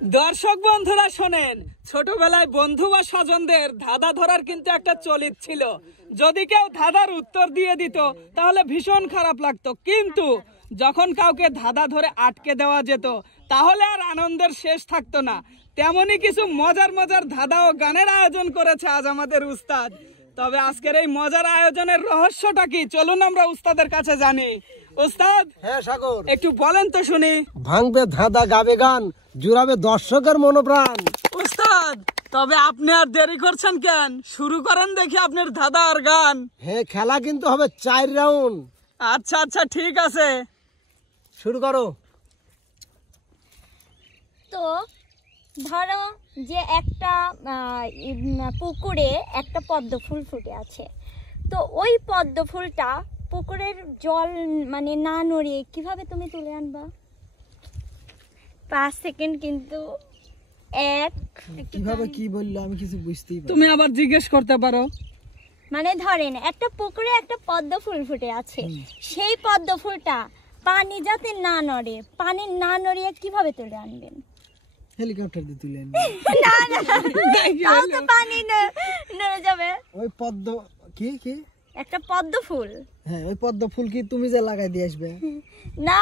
দর্শক বন্ধুরা শোনেন, ছোটবেলায় বন্ধু বা স্বজনদের ধাঁধা ধরার কিন্তু একটা চলিত ছিল। যদি কেউ ধাঁধার উত্তর দিয়ে দিত তাহলে ভীষণ খারাপ লাগতো, কিন্তু যখন কাউকে ধাঁধা ধরে আটকে দেওয়া যেত তাহলে আর আনন্দের শেষ থাকতো না। তেমনই কিছু মজার মজার ধাঁধা ও গানের আয়োজন করেছে আজ আমাদের উস্তাদ। তবে আজকের এই মজার আয়োজনের রহস্যটা কি, চলুন আমরা উস্তাদের কাছে জানি। উস্তাদ, হ্যাঁ সাগর, একটু বলেন তো শুনি। ভাঙবে ধাঁধা, গাবে গান, জুড়াবে দর্শকের মনোপ্রাণ। উস্তাদ, তবে আপনি আর দেরি করছেন কেন? শুরু করেন দেখি আপনার ধাঁধা আর গান। হ্যাঁ, খেলা কিন্তু হবে 4 রাউন্ড। আচ্ছা আচ্ছা, ঠিক আছে, শুরু করো। তো ধরো যে একটা পুকুরে একটা পদ্ম ফুল ফুটে আছে, তো ওই পদ্ম ফুলটা পুকুরের জল মানে না নড়িয়ে কিভাবে তুমি তুলে আনবা? 5 সেকেন্ড কিন্তু। কিভাবে কি বললো আমি কিছু বুঝতেই পারি। তুমি আবার জিজ্ঞেস করতে পারো। মানে ধরেন একটা পুকুরে একটা পদ্ম ফুল ফুটে আছে, সেই পদ্ম ফুলটা পানি যাতে না নড়ে, পানি না নড়িয়ে কিভাবে তুলে আনবেন? হেলিকপ্টার দিয়ে তুলে আনবে। না না, তাও তো পানি নড়ে যাবে। ওই পদ্ম কি কি একটা পদ্ম ফুল, হ্যাঁ ওই পদ্ম ফুল কি তুমি যে লাগাই দিয়ে আসবে? না,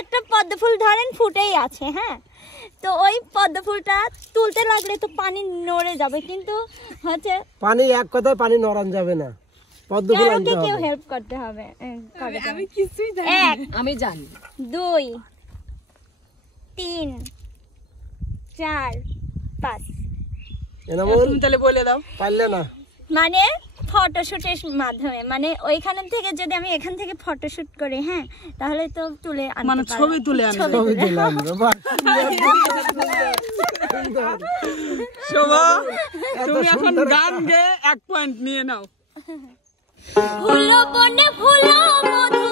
একটা পদ্ম ফুল ধরেন ফুটেই আছে, হ্যাঁ, তো ওই পদ্ম ফুলটা তুলতে লাগলে তো পানি নড়ে যাবে, কিন্তু হচ্ছে পানি এক কথায় পানি নড়ান যাবে না, পদ্ম ফুল আনতে কেউ হবে। হেল্প করতে হবে। আমি কিছুই জানি না। 1 আমি জানি 2 3 4 5। এনামুল, তুমি তাহলে বলে দাও। পারলে না? মানে ফটোশুটের মাধ্যমে, মানে ওইখানে থেকে যদি আমি এখান থেকে ফটোশুট করি, হ্যাঁ, তাহলে তো তুলে আনতে মানে পারবো। ছবি তুলে আনবে। ছবি তুলে আনবে, বাহ। শোভা, তুমি এখন গান গেয়ে 1 পয়েন্ট নিয়ে নাও। ফুল বনে ফুল মধু,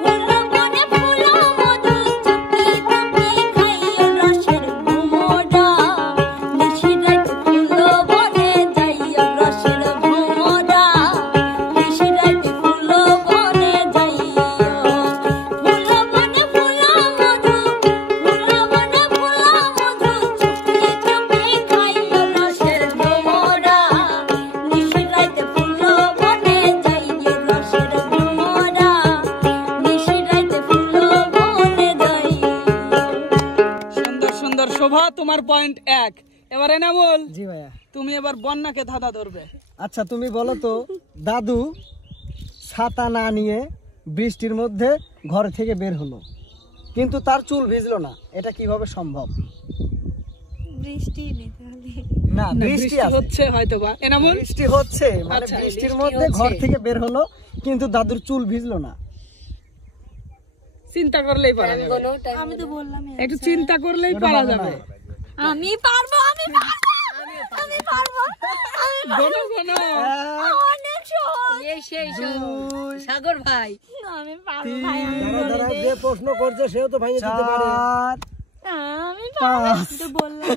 ফুল বনে ফুল মধু, চুপি চুপি খাইও রসের ভোমরা, নিশি রাতে ফুল বনে যাইও রসের ভোমরা, নিশি রাতে ফুল বনে যাইও। ফুল বনে ফুল মধু, ফুল বনে ফুল মধু, চুপি চুপি খাইও রসের ভোমরা, নিশি রাতে ফুল বনে যাইও রসের ভোমরা, নিশি রাতে ফুল বনে যাইও। সুন্দর সুন্দর। শোভা, তোমার পয়েন্ট 1। এবার এনামুল, জি ভাইয়া। তুমি এবার বন্যাকে ধাঁধা ধরবে। আচ্ছা তুমি বলো তো, দাদু ছাতা না নিয়ে বৃষ্টির মধ্যে ঘর থেকে বের হলো, কিন্তু তার চুল ভিজলো না, এটা কিভাবে সম্ভব? বৃষ্টি নিতে হবে। না, না, বৃষ্টি আছে, হচ্ছে হয়তো বা। এনামুল, বৃষ্টি হচ্ছে, মানে আচ্ছা, বৃষ্টির বৃষ্টি মধ্যে হচ্ছে। ঘর থেকে বের হলো কিন্তু দাদুর চুল ভিজলো না। চিন্তা করলেই পারা যাবে। আমি তো বললাম একটু চিন্তা করলেই পারা যাবে। আমি পারবো, আমি পারবো, আমি পারবো, গোনো গোনো। অনেক সহজ। এই সেই সাগর ভাই, আমি পারবো ভাই, আমি দাঁড়া দাঁড়া, যে প্রশ্ন করছে সেও তো ভাঙে দিতে পারে। আমি পারবো, তো বললাম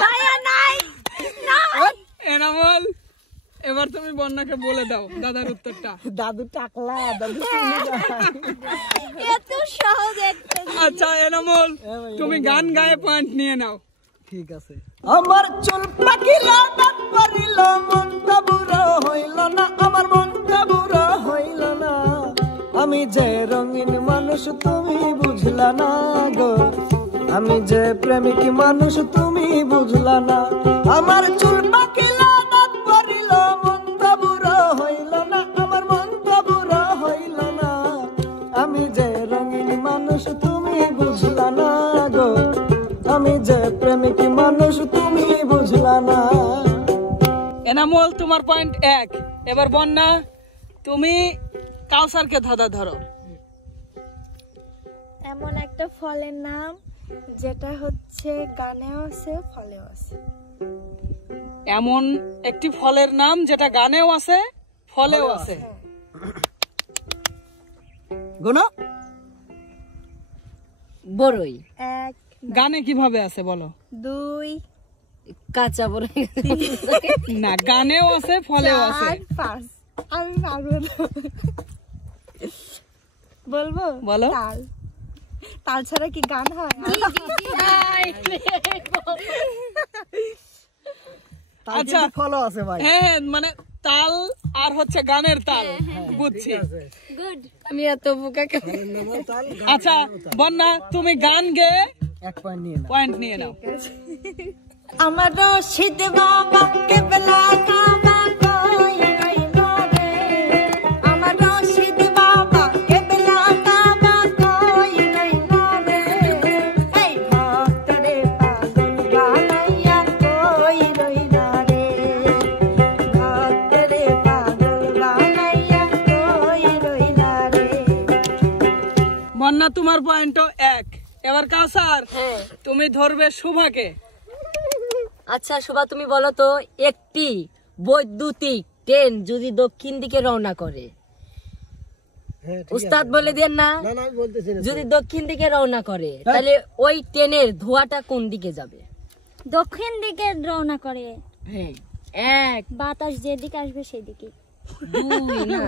ভাইয়া নাই না। এনামুল, এবার তুমি বন্যাকে বলে দাও দাদার উত্তরটা। দাদু টাকলা, দাদু চুলে যায়। এত সহজ একটা। আচ্ছা এনামুল, তুমি গান গায়ে পয়েন্ট নিয়ে নাও। ঠিক আছে। আমার চুল পাকিলা, দাঁত পারিল, মনটা বুড়ো হইল না, আমার মনটা বুড়ো হইল না, আমি যে রঙিন মানুষ তুমি বুঝলা না গো, আমি যে প্রেমিক মানুষ তুমি বুঝলা না, আমার চুল পাকিলা, দাঁত পারিল, মনটা বুড়ো হইল না, আমার মনটা বুড়ো হইল না, আমি যে রঙিন মানুষ তুমি বুঝলা না গো, আমি যে প্রেমিক মানুষ তুমি বুঝলা না। এনামুল, তোমার পয়েন্ট 1। এবার বন্যা, তুমি কাউসারকে ধাঁধা ধরো। এমন একটা ফলের নাম যেটা হচ্ছে গানেও আছে ফলেও আছে। এমন একটি ফলের নাম যেটা গানেও আছে ফলেও আছে। গুনো বড়ই 1 গানে কিভাবে আছে বলো? 2 কাঁচা বলে না, গানেও আছে ফলেও আছে। 4 5। আমি পারবো না, বলবো বলো। তাল। তাল ছাড়া কি গান হয়? আচ্ছা ফলো আছে ভাই। হ্যাঁ মানে তাল আর হচ্ছে গানের তাল, বুঝছি। গুড। আমি এত বোকা কেন? আচ্ছা বন্যা, তুমি গান গেয়ে 1 পয়েন্ট নিয়ে নাও। পয়েন্ট নিয়ে নাও। আমার রশিদ বাবা কেবলা কাবা কই রইলো রে, আমার রশিদ বাবা কেবলা কাবা কই রইলো রে, এই ভক্ত রে পাগল বানাইয়া কই রইলো রে, ভক্ত রে পাগল বানাইয়া কই রইলো রে। বন্যা তোমার পয়েন্টও 1। এবার কাউসার, তুমি ধরবে শুভাকে। আচ্ছা শোভা, তুমি বলো তো, একটি বৈদ্যুতিক ট্রেন যদি দক্ষিণ দিকে রওনা করে, উস্তাদ বলে দেন না, না না আমি বলতেছি না। যদি দক্ষিণ দিকে রওনা করে তাহলে ওই ট্রেনের ধোঁয়াটা কোন দিকে যাবে? দক্ষিণ দিকে রওনা করে, হ্যাঁ, 1 বাতাস যেদিকে আসবে সেদিকে। 2 না,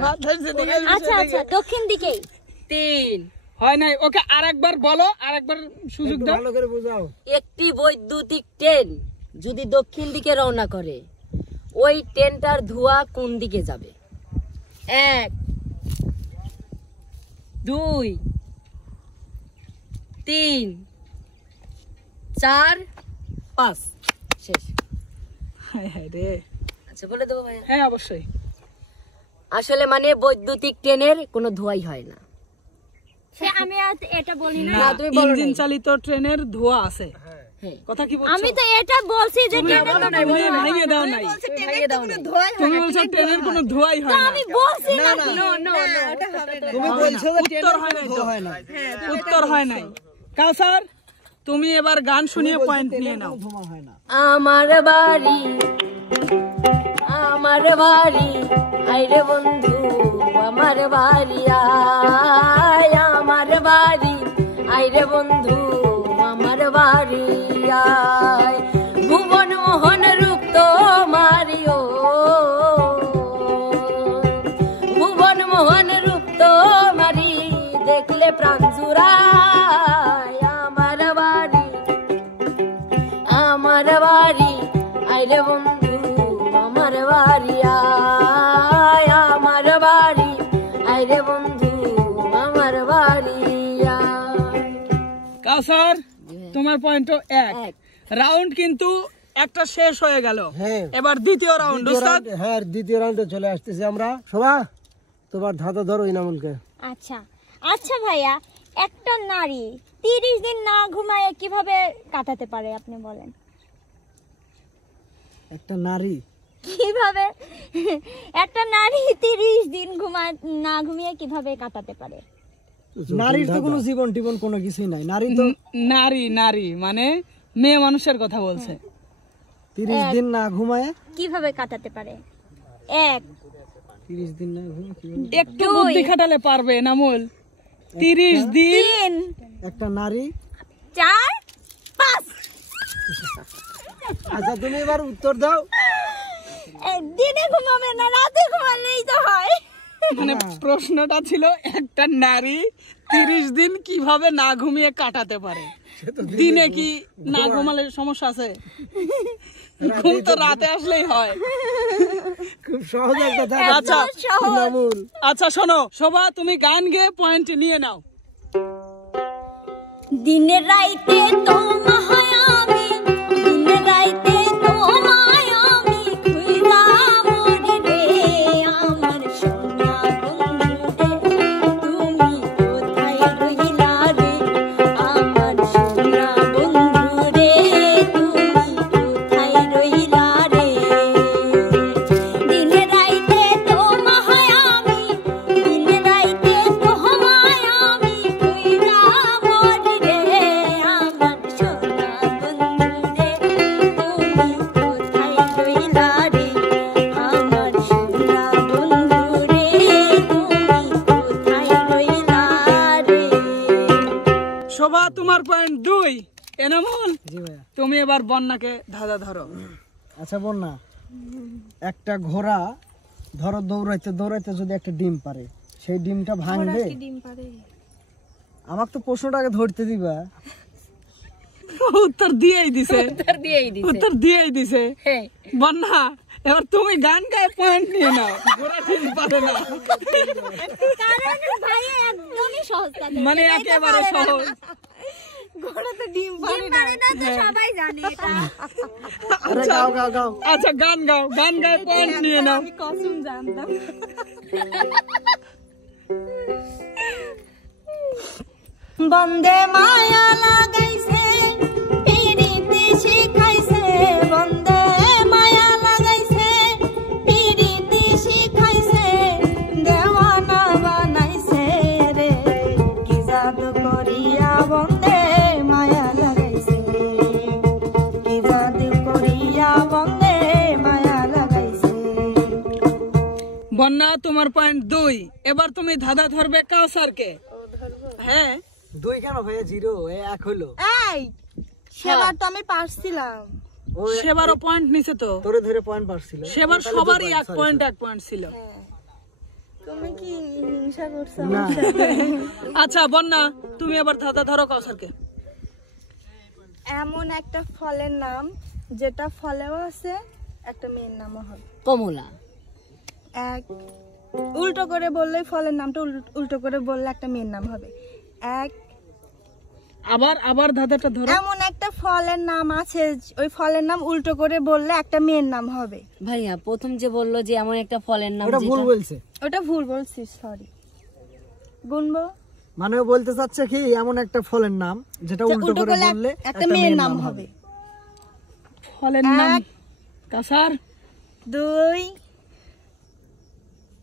আচ্ছা আচ্ছা, দক্ষিণ দিকেই। 3। হয় নাই, ওকে আরেকবার বলো, আরেকবার সুযোগ দাও। ভালো করে বুঝাও। একটি বৈদ্যুতিক ট্রেন যদি দক্ষিণ দিকে রওনা করে ওই ট্রেনটার ধোঁয়া কোন দিকে যাবে? 1 2 3 4 5 শেষ। হায় হায় রে। আচ্ছা বলে দেবো ভাইয়া। হ্যাঁ অবশ্যই। আসলে মানে বৈদ্যুতিক ট্রেনের কোনো ধোঁয়াই হয় না। সে আমি আর এটা বলি না। না, তুমি বলো ইঞ্জিন নাই। চালিত ট্রেনের ধোঁয়া আছে। হ্যাঁ, কথা কি বলছো? আমি তো এটা বলছি যে তুমি ভেঙে দাও নাই। ভাঙিয়ে দাও না। তুমি বলছো ট্রেনের কোনো ধোঁয়াই হয় না। আমি বলছি না। তুমি বলছো যে উত্তর হয় নাই তো। হয় না। উত্তর হয় নাই। কাউসার, তুমি এবার গান শুনিয়ে পয়েন্ট নিয়ে নাও। ধোঁয়া হয় না। আমার বাড়ি আইরে বন্ধু আমার বাড়ি আয়, আমার বাড়ি আইরে বন্ধু আমার বাড়ি আয়, ভুবন মোহন রূপ তো মারিও, ভুবন মোহন রূপ তো মারি দেখলে প্রাণ জুড়ায়, আমার বাড়ি আইরে বন্ধু আমার বাড়ি আয়, আমার বাড়ি আইরে বন্ধু আমার বাড়ি আয়। কাউসার, তোমার পয়েন্টও 1। রাউন্ড কিন্তু একটা শেষ হয়ে গেল। হ্যাঁ। এবার দ্বিতীয় রাউন্ড। ওস্তাদ, হ্যাঁ দ্বিতীয় রাউন্ডে চলে আসতেছি আমরা। শোভা তোমার ধাঁধা ধরো ইনামুলকে। আচ্ছা আচ্ছা ভাইয়া, একটা নারী 30 দিন না ঘুমায় কিভাবে কাটাতে পারে আপনি বলেন। একটা নারী কিভাবে একটা নারী 30 দিন না ঘুমিয়ে কিভাবে কাটাতে পারে? নারীর তো কোনো জীবন টিবন কোনো কিছুই নাই। নারী তো নারী মানে মেয়ে মানুষের কথা বলছে। 30 দিন না ঘুমায়। কিভাবে কাটাতে পারে? 1 30 দিন না ঘুমায় কিভাবে? একটু বুদ্ধি খাটালে পারবে নামুল। 30 দিন 3 একটা নারী। 4 5 আচ্ছা তুমি এবার উত্তর দাও। দিনে ঘুমাবে না, রাতে ঘুমালেই তো হয়। মানে প্রশ্নটা ছিল একটা নারী 30 দিন কিভাবে না ঘুমিয়ে কাটাতে পারে। দিনে কি না ঘুমালে সমস্যা আছে? ঘুম তো রাতে আসলেই হয়। খুব সহজ একটা ধাঁধা। আচ্ছা ইনামুল আচ্ছা শোনো শোভা, তুমি গান গেয়ে পয়েন্ট নিয়ে নাও। দিনে রাইতে তোমায় আমি, দিনে রাইতে তোমায় আমি খুইলা মরি রে, আমার সোনা বন্ধু রে, তুমি কোথায় রইলা রে, আমার সোনা বন্ধু রে, তুমি কোথায় রইলা রে, দিনে রাইতে তোমায় আমি, দিনে রাইতে তোমায় আমি খুইলা মরি রে, আমার সোনা বন্ধু রে, তুমি কোথায় রইলা রে, আমার সোনা বন্ধু রে, তুমি কোথায় রইলা রে। শোভা, তোমার পয়েন্ট 2। এনামুল, জি ভাইয়া। তুমি এবার বন্যাকে ধাঁধা ধরো। আচ্ছা বন্যা, একটা ঘোড়া ধরো দৌড়াইতে দৌড়াইতে যদি একটা ডিম পারে, সেই ডিমটা ভাঙবে? ডিম পারে? আমাকে তো প্রশ্নটাকে ধরতে দিবা। উত্তর দিয়েই দিছে, উত্তর দিয়েই দিছে। উত্তর দিয়েই দিছে। হ্যাঁ। বন্যা এবার তুমি গান গায়ে পয়েন্ট নিয়ে নাও, ঘোড়া ঠিক পারে না, কারণ ভাই একদমই সহজ তাদের। মানে একেবারে সহজ। ঘোড়া তো ডিম ডিম পারে না তো সবাই জানে এটা। আরে গাও গাও গাও। আচ্ছা গান গাও, গান গায়ে পয়েন্ট নিয়ে নাও। আমি কসম জানতাম। বন্দে মায়া লাগাইছে পিরিতি শিখাইছে, বন্দে মায়া লাগাইছে পিরিতি শিখাইছে, দেওয়ানা বানাইছে রে কি জাদু করিয়া বন্দে মায়া লাগাইছে, কি জাদু করিয়া বন্দে মায়া লাগাইছে। বন্যা তোমার পয়েন্ট 2। এবার তুমি ধাঁধা ধরবে কাউসারকে। হ্যাঁ, 2 কেন হয়ে 0 1 হলো? এই সেবার তো আমি পারছিলাম। সেবারও পয়েন্ট নিছে তো, তোরে ধরে পয়েন্ট পাচ্ছিল। সেবার সবারই 1 পয়েন্ট 1 পয়েন্ট ছিল। তুমি কি হিংসা করছো? না আচ্ছা বন্যা তুমি এবার ধাঁধা ধরো কাউসারকে। এমন একটা ফলের নাম যেটা ফলেও আছে, একটা মেয়ের নামও হবে। কমলা। এক উল্টো করে বললে ফলের নামটা উল্টো করে বললে একটা মেয়ের নাম হবে। এক আবার ধাঁধাটা ধরো। এমন একটা ফলের নাম আছে, ওই ফলের নাম উল্টো করে বললে একটা মেয়ের নাম হবে। ভাইয়া প্রথম যে বললো যে এমন একটা ফলের নাম, ওটা ভুল যেটা বলছে, ওটা ভুল বলছিস, সরি। গুনবো? মানে ও বলতে চাচ্ছে কি এমন একটা ফলের নাম যেটা উল্টো করে বললে একটা মেয়ের নাম হবে। ফলের নাম কাউসার। 2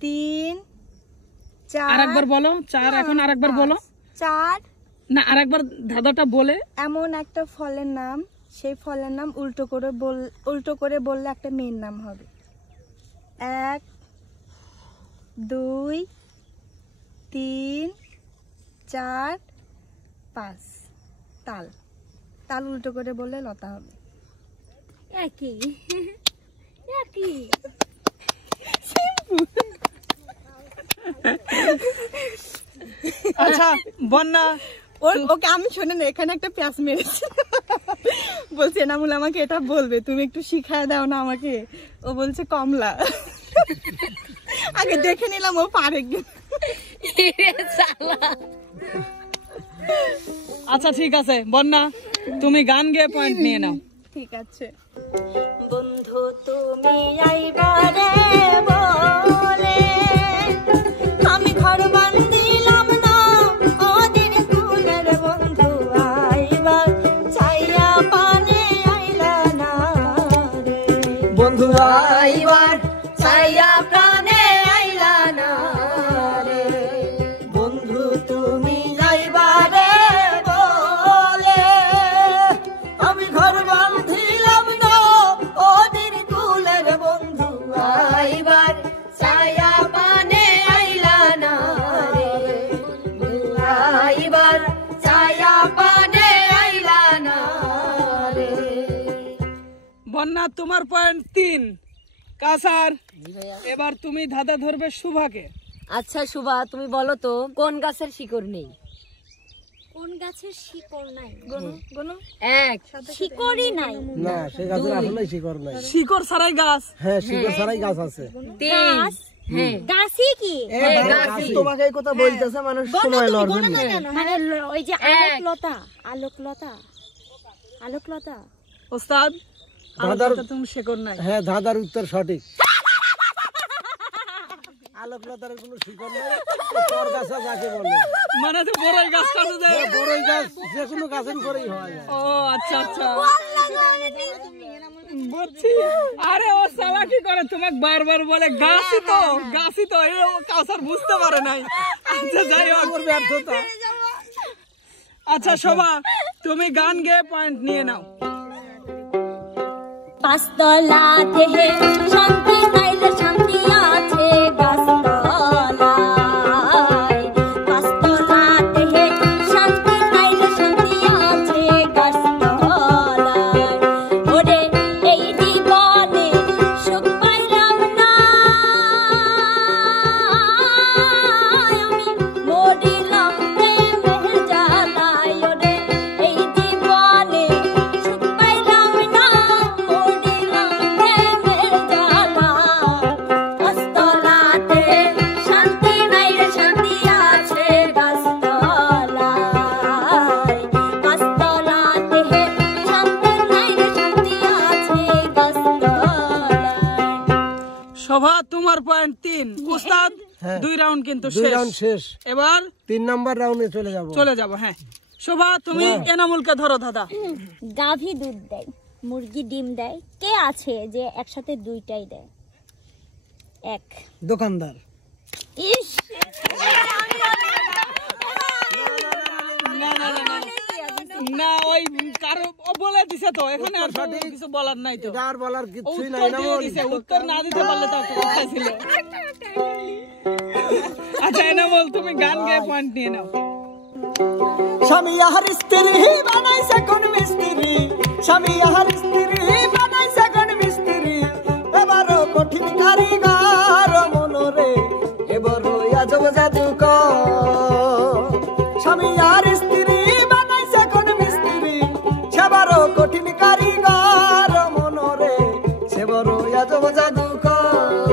3 4 আরেকবার বলো, 4 এখন আরেকবার বলো। 4 না আরেকবার ধাঁধাটা বলে। এমন একটা ফলের নাম, সেই ফলের নাম উল্টো করে বললে একটা মেয়ের নাম হবে। 1 2 3 4 5 তাল। তাল উল্টো করে বললে লতা হবে। একই একই। আচ্ছা বন্যা ওকে আমি শুনে না, এখানে একটা প্যাঁচ মেরেছি, বলছে এনামুল আমাকে এটা বলবে, তুমি একটু শিখায় দাও না আমাকে। ও বলছে কমলা। আগে দেখে নিলাম ও পারে কি। আচ্ছা ঠিক আছে বন্যা তুমি গান গেয়ে পয়েন্ট নিয়ে নাও। ঠিক আছে। বন্ধু তুমি আইবারে বলে আমি ঘর বান্ধিলাম না, ওদের কুলের বন্ধু আইবা চাইয়া পানে আইলা না রে, বন্ধু আইবার চাইয়া প্রাণে আইলা না রে, বন্ধু তুমি আইবারে বলে আমি ঘর বান্ধিলাম না, ওদের কুলের বন্ধু আইবার ছায়া পানে আইলা না রে, আইবার ছায়া পানে আইলা না রে। বন্যা তোমার পয়েন্ট 3। কাউসার এবার তুমি ধাঁধা ধরবে শুভাকে। আচ্ছা শুভা তুমি বলো তো কোন গাছের শিকড় নেই? কোন গাছের শিকড় নাই? গুনো 1 শিকড়ই নাই। না সে গাছের আসলে শিকড় নাই। শিকড় ছাড়াই গাছ। হ্যাঁ শিকড় ছাড়াই গাছ আছে। 3 হ্যাঁ গাছই কি? গাছ তোমাকে এই কথা বলতেছে মানুষ সময় লওয়ার জন্য। মানে ওই যে আলোকলতা। ওস্তাদ ধাঁধার তুমি শিকড় নাই। হ্যাঁ ধাঁধার উত্তর সঠিক। আলোকলতার কোনো শিকড় নাই, তোর গাছ যাকে বলে মানে তো বড়ই গাছ কাটে দেয়। বড়ই গাছ যে কোনো গাছের উপরেই হয়। ও আচ্ছা আচ্ছা বুঝছি। আরে ও সালা কি করে তোমাকে বারবার বলে গাছই তো এই কাউসার বুঝতে পারে নাই। আচ্ছা যাই হোক ব্যর্থতা। আচ্ছা শোভা তুমি গান গেয়ে পয়েন্ট নিয়ে নাও। পাঁচতলা দেহে শান্তি চাইলে শান্তি আছে গাছতলায়, পাঁচতলা দেহে শান্তি চাইলে শান্তি আছে গাছতলায়, ওরে এই জীবনে সুখ পাইলাম না, আমি মরিলাম প্রেমের জ্বালায়, ওরে এই জীবনে তোমার পয়েন্ট 3। উস্তাদ 2 রাউন্ড কিন্তু শেষ। এবার 3 নাম্বার রাউন্ডে চলে যাব। হ্যাঁ শোভা, তুমি এনামুলকে ধরো। দাদা, গাভী দুধ দেয়, মুরগি ডিম দেয়, কে আছে যে একসাথে দুইটাই দেয়? এক দোকানদার। ইস, না ওই কারো বলে দিছে তো, এখানে আর কিছু বলার নাই তো। আর বলার কিছুই নাই। উত্তর দিয়ে দিছে, উত্তর না দিতে পারলে তো একটা কথা ছিল। আচ্ছা এনামুল, তুমি গান গেয়ে পয়েন্ট নিয়ে নাও। স্বামী আহার স্ত্রী বানাইছে কোন মিস্ত্রি, স্বামী আহার স্ত্রী বানাইছে কোন মিস্ত্রি, এবারও কঠিন কারিগর মনরে এবারও আজব জাদুকর। স্বামী আহার স্ত্রী বানাইছে কোন মিস্ত্রি, সেবারও কঠিন কারিগর মনরে সেবারও আজব জাদুকর।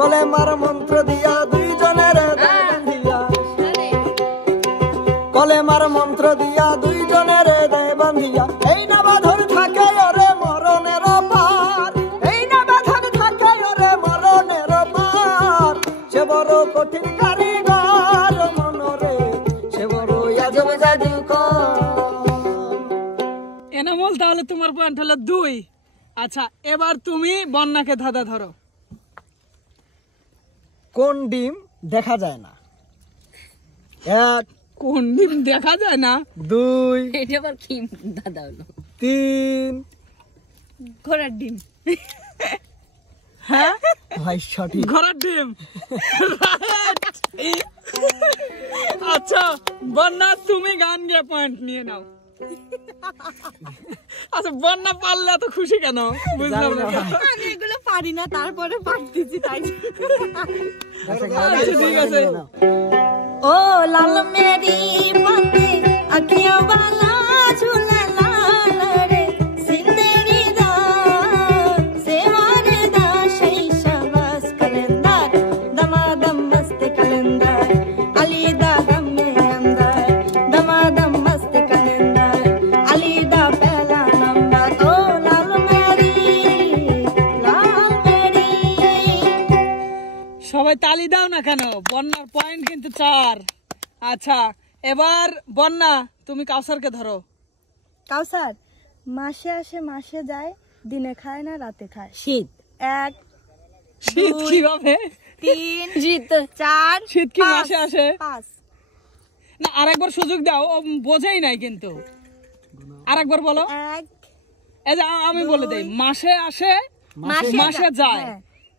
কলেমার মন্ত্র দিয়া দুইজনের বান্ধিয়া, কলেমার মন্ত্র দিয়া দুইজনের দেয় বান্ধিয়া, এই না বাঁধন থাকে ওরে মরণের পার, এই না বাঁধন থাকে ওরে মরণের পার, সে বড় কঠিন কারিগর মনরে সে বড় আজব জাদুকর। এনামুল, তাহলে তোমার পয়েন্ট হলো 2। আচ্ছা এবার তুমি বন্যাকে ধাঁধা ধরো। কোন ডিম দেখা যায় না? 1 কোন ডিম দেখা যায় না? 2 এটা আবার কি দাদা হলো? 3 ঘোড়ার ডিম। হ্যাঁ ভাই সঠিক। ঘোড়ার ডিম। আচ্ছা বন্যা, তুমি গান গিয়ে পয়েন্ট নিয়ে নাও। আচ্ছা বন্যা পারলে তো খুশি কেন বুঝলাম না। আমি এগুলো পারি না, তারপরে পারতেছি তাই। আচ্ছা ঠিক আছে। ओ लाल मेरी बातें अखियों वाला झूला लाल रे जिंदगी दा सेवारे दा शैशवास कलंदर दमादम मस्त कलंदर अली दा गम में अंदर दमादम मस्त कलंदर अली दा पहला नंबर। ओ लाल मेरी সবাই তালি দাও না কেন? বন্যার পয়েন্ট কিন্তু 4। আচ্ছা এবার বন্যা, তুমি কাউসারকে ধরো। কাউসার মাসে আসে মাসে যায়, দিনে খায় না রাতে খায়। শীত। 1 শীত কিভাবে? 3 শীত 4 শীত কি মাসে আসে? 5 না আরেকবার সুযোগ দাও, ও বোঝেই নাই কিন্তু। আরেকবার বলো। 1 এই যে আমি বলে দেই, মাসে আসে মাসে যায়,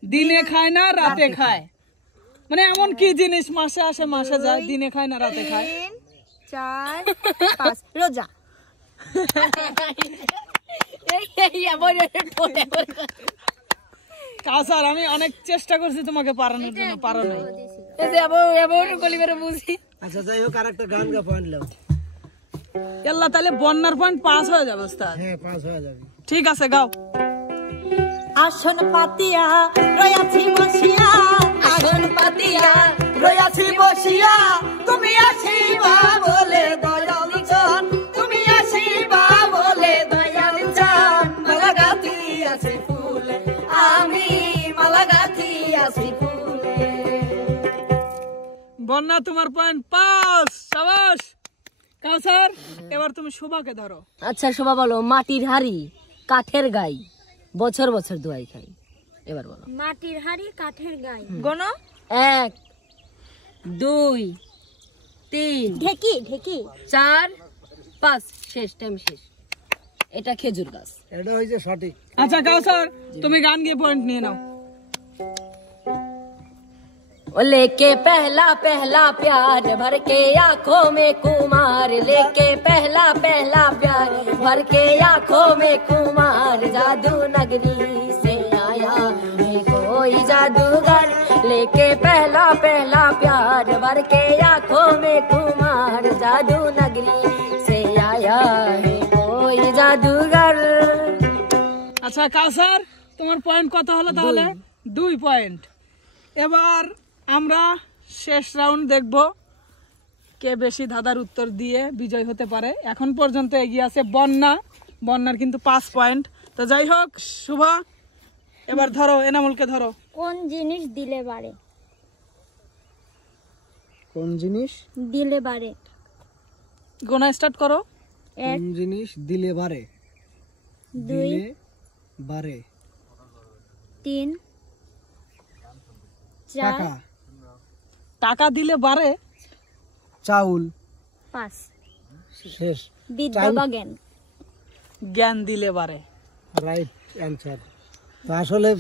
দিনে খায় না রাতে খায়। মানে এমন কি জিনিস মাসে আসে মাসে যায়, দিনে খায় না রাতে খায়? 3 4 5 রোজা। কাউসার আমি অনেক চেষ্টা করছি তোমাকে পারানোর জন্য, পারো নাই। আচ্ছা যাই হোক, আরেকটা গান গা পয়েন্ট লাও। আল্লাহ, তাহলে বন্যার পয়েন্ট 5 হয়ে যাবে ওস্তাদ। হ্যাঁ 5 হয়ে যাবে। ঠিক আছে গাও। আসন পাতিয়া রয়াছি বসিয়া, আসন পাতিয়া রয়াছি বসিয়া, তুমি আসিবা বলে দয়াল চান, তুমি আসিবা বলে দয়াল চান, মালা গাথি আছে ফুলে, আমি মালা গাথি আছি ফুলে। বন্যা তোমার পয়েন্ট 5, শাবাশ। কাউসার এবার তুমি শোভাকে ধরো। আচ্ছা শোভা বলো, মাটির হাড়ি কাঠের গাই বছর বছর দোয়াই খাই। এবার বলো। মাটির হাড়ি কাঠের গায়ে। গোনো। 1 2 3 ঢেকি ঢেকি 4 5 শেষ, টাইম শেষ। এটা খেজুর গাছ। এটা হইছে সঠিক। আচ্ছা কাউসার তুমি গান গিয়ে পয়েন্ট নিয়ে নাও। ओ लेके पहला पहला प्यार भर के आंखों में कुमार, लेके पहला पहला प्यार भर के आंखों में कुमार, जादू नगरी से आया है कोई जादूगर, लेके पहला पहला प्यार भर के आंखों में कुमार, जादू नगरी से आया है कोई जादूगर। আচ্ছা কাউসার তোমার পয়েন্ট কত হলো তাহলে? 2 পয়েন্ট। এবার আমরা শেষ রাউন্ড দেখব কে বেশি ধাঁধার উত্তর দিয়ে বিজয় হতে পারে। এখন পর্যন্ত এগিয়ে আছে বন্যা, বন্যার কিন্তু 5 পয়েন্ট। তো যাই হোক শুভা, এবার ধরো এনামুলকে ধরো। কোন জিনিস দিলে বাড়ে? কোন জিনিস দিলে বাড়ে। গোনা স্টার্ট করো। এক, কোন জিনিস দিলে বাড়ে? দুই, দিলে বাড়ে। 3, 4, টাকা, টাকা দিলে বাড়ে। চাউল। 5। শেষ। বিদ্যা বা জ্ঞান? জ্ঞান দিলে বাড়ে। Right answer. তো আসলে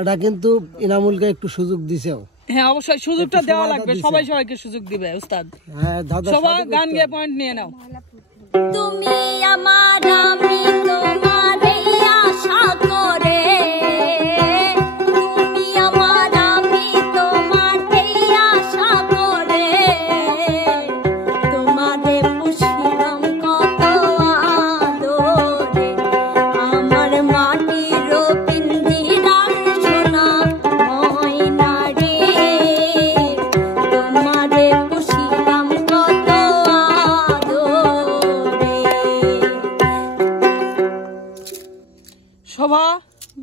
এটা কিন্তু ইনামুলকে একটু সুযোগ দিছেও। হ্যাঁ অবশ্যই সুযোগটা একটু দেওয়া সময়টা লাগবে, দিছে। সবাই সবাইকে সুযোগ দিবে উস্তাদ। হ্যাঁ দাদা সবাই গান গেয়ে পয়েন্ট নিয়ে নাও। তুমি আমার, আমি তোমার এই আশা করে, তুমি আমার, আমি তোমার এই আশা করে, তোমারে পুষিলাম কত আদরে, আমার মাটির পিঞ্জিরার সোনা ময়না রে, তোমারে পুষিলাম কত আদরে। শোভা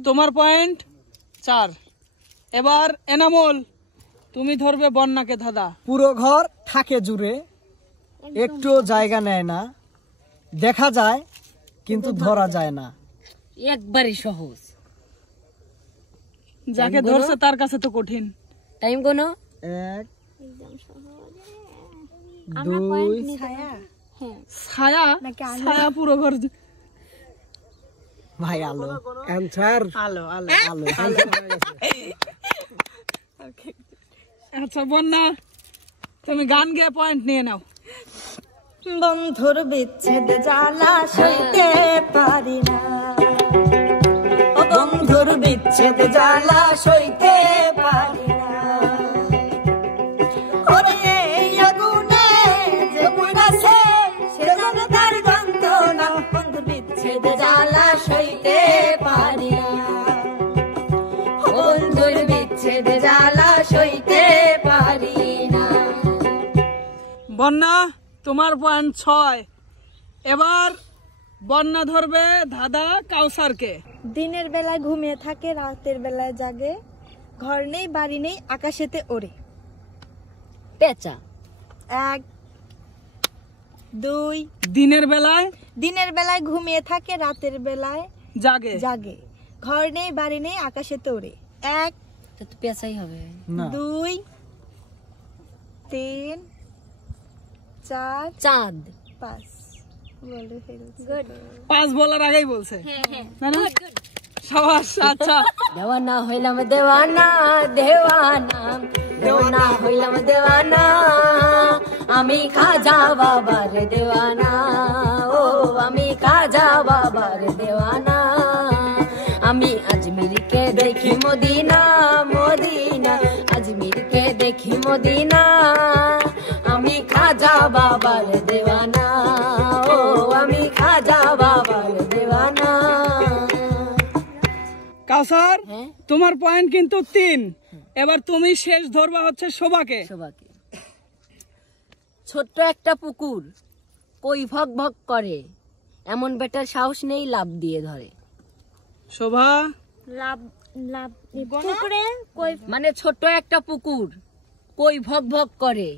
তোমার পয়েন্ট 4। এবার এনামুল তুমি ধরবে বন্যাকে ধাঁধা। পুরো ঘর থাকে জুড়ে, একটু জায়গা নেয় না, দেখা যায় কিন্তু ধরা যায় না। একবারই সহজ। যাকে ধরছে তার কাছে তো কঠিন। টাইম কোনো 1, আমরা 2, পয়েন্ট নিতে হ্যাঁ ছায়া, ছায়া পুরো ঘর ভাই আলো অ্যান্সার। আলো আলো। আলো আচ্ছা বন্যা তুমি গান গেয়ে পয়েন্ট নিয়ে নাও। বন্ধুর বিচ্ছেদ জ্বালা সইতে পারি না, ও বন্ধুর বিচ্ছেদ জ্বালা সইতে পারি না, ওরে এই আগুনে যে পুড়াছে সে যেন তার যন্ত্রণা, বন্ধুর বিচ্ছেদ জ্বালা সইতে পারি না, ও বন্ধুর বিচ্ছেদ জ্বালা সইতে পারি না। বন্যা তোমার পয়েন্ট 6। এবার বন্যা ধরবে ধাঁধা কাউসারকে। দিনের বেলায় ঘুমিয়ে থাকে, রাতের বেলায় জাগে, ঘর নেই বাড়ি নেই আকাশেতে ওড়ে। পেঁচা। 1, 2, দিনের বেলায় দিনের বেলায় ঘুমিয়ে থাকে, রাতের বেলায় জাগে। জাগে, ঘর নেই বাড়ি নেই আকাশেতে ওড়ে। 1, তো পেঁচাই হবে। না 2, 3, 4, চাঁদ। 5 বলে ফেলছি। গুড। 5 বলার আগেই বলছে হ্যাঁ হ্যাঁ না না? সাবাস। আচ্ছা দেওয়ানা হইলাম দেওয়ানা, দেওয়ানা দেওয়ানা হইলাম দেওয়ানা, আমি খাজা বাবার দেওয়ানা, ও আমি খাজা বাবার দেওয়ানা, আমি আজমিরকে দেখি মদিনা, মদিনা আজমিরকে দেখি মদিনা, আমি খাজা বাবার দেওয়ানা, ও আমি খাজা বাবার দেওয়ানা। কাউসার হ্যাঁ তোমার পয়েন্ট কিন্তু 3। এবার তুমি শেষ ধরবা হচ্ছে শোভাকে। সবাকে। ছোট্ট একটা পুকুর কই ভগ ভগ করে, এমন বেটার সাহস নেই লাভ দিয়ে ধরে। শোভা লাভ লাভ পুকুরে কই মানে ছোট্ট একটা পুকুর কই ভগ ভগ করে,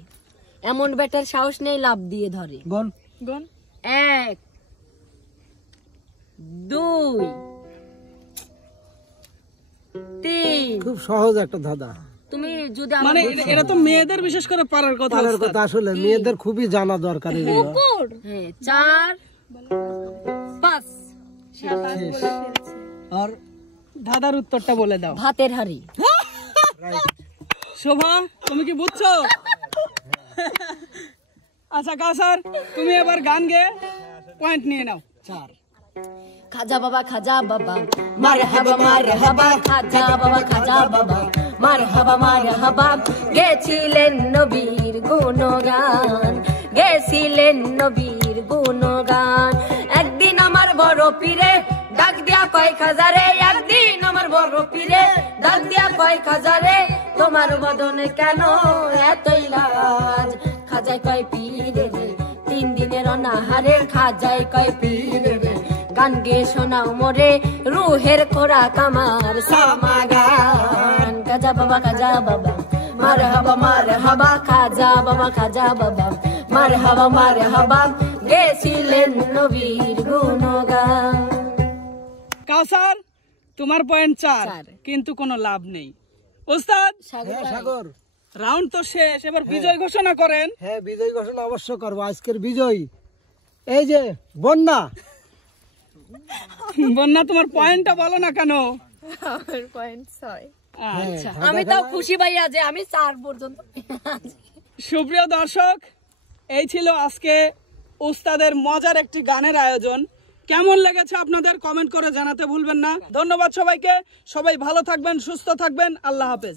এমন বেটার সাহস নেই লাভ দিয়ে ধরে। গন। গন 1, 2, 3। খুব সহজ একটা ধাঁধা। তুমি যদি মানে আমার এরা তো মেয়েদের বিশেষ করে পারার কথা। তার উস্তাদ। কথা আসলে মেয়েদের খুবই জানা দরকার এগুলো। পুকুর 4, 5 আর ধাঁধার উত্তরটা বলে দাও। ভাতের হাড়ি। শোভা তুমি কি বুঝছো? আচ্ছা কাউসার তুমি এবার গান গেয়ে পয়েন্ট নিয়ে নাও। 4। খাজা বাবা মারহাবা মারহাবা, খাজা বাবা মারহাবা, গেছিলেন নবীর গুণগান, গেছিলেন নবীর গুণগান। একদিন আমার বড় পীরে ডাক দিয়া কয় খাজারে, একদিন আমার বড় পীরে ডাক দিয়া কয় খাজারে, তোমার বদনে কেন এতই লাজ? খাজায় কয় পীরে রে 3 দিনের অনাহারে, খাজায় কয় পীরে রে গান গে শোনাও মোরে, রুহের খোরাক আমার সামাগান, খাজা বাবা খাজা বাবা, মারহাবা খাজা বাবা খাজা বাবা, মারহাবা গেছিলেন নবীর গুণগান। কাউসার তোমার পয়েন্ট 4, কিন্তু কোনো লাভ নেই। ওস্তাদ সাগর, রাউন্ড তো শেষ, এবার বিজয় ঘোষণা করেন। হ্যাঁ বিজয় ঘোষণা অবশ্য করবো। আজকের বিজয়ী এই যে বন্যা। বন্যা তোমার পয়েন্টটা বলো না কেন? আমার পয়েন্ট 6। আচ্ছা, আমি তাও খুশি ভাইয়া যে আমি 4 পর্যন্ত। সুপ্রিয় দর্শক, এই ছিল আজকে উস্তাদের মজার একটি গানের আয়োজন। কেমন লেগেছে আপনাদের কমেন্ট করে জানাতে ভুলবেন না। ধন্যবাদ সবাইকে, সবাই ভালো থাকবেন, সুস্থ থাকবেন, আল্লাহ হাফেজ।